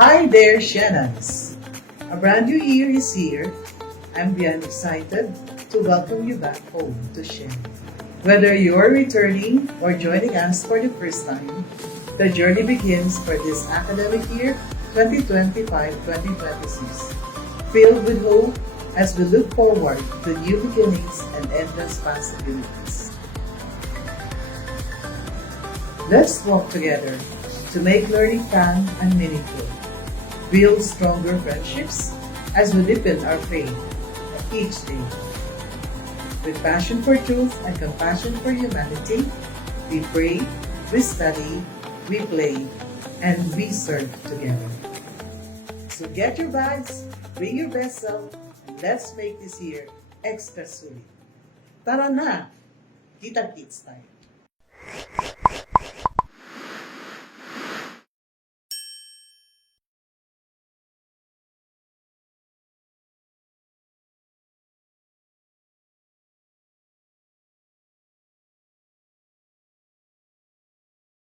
Hi there, Shannons! A brand new year is here. I'm beyond excited to welcome you back home to Shen. Whether you're returning or joining us for the first time, the journey begins for this academic year 2025-2026, filled with hope as we look forward to new beginnings and endless possibilities. Let's walk together to make learning fun and meaningful, build stronger friendships as we deepen our faith each day. With passion for truth and compassion for humanity, we pray, we study, we play, and we serve together. So get your bags, bring your best self, and let's make this year extra sweet. Tara na! Kita-kits tayo!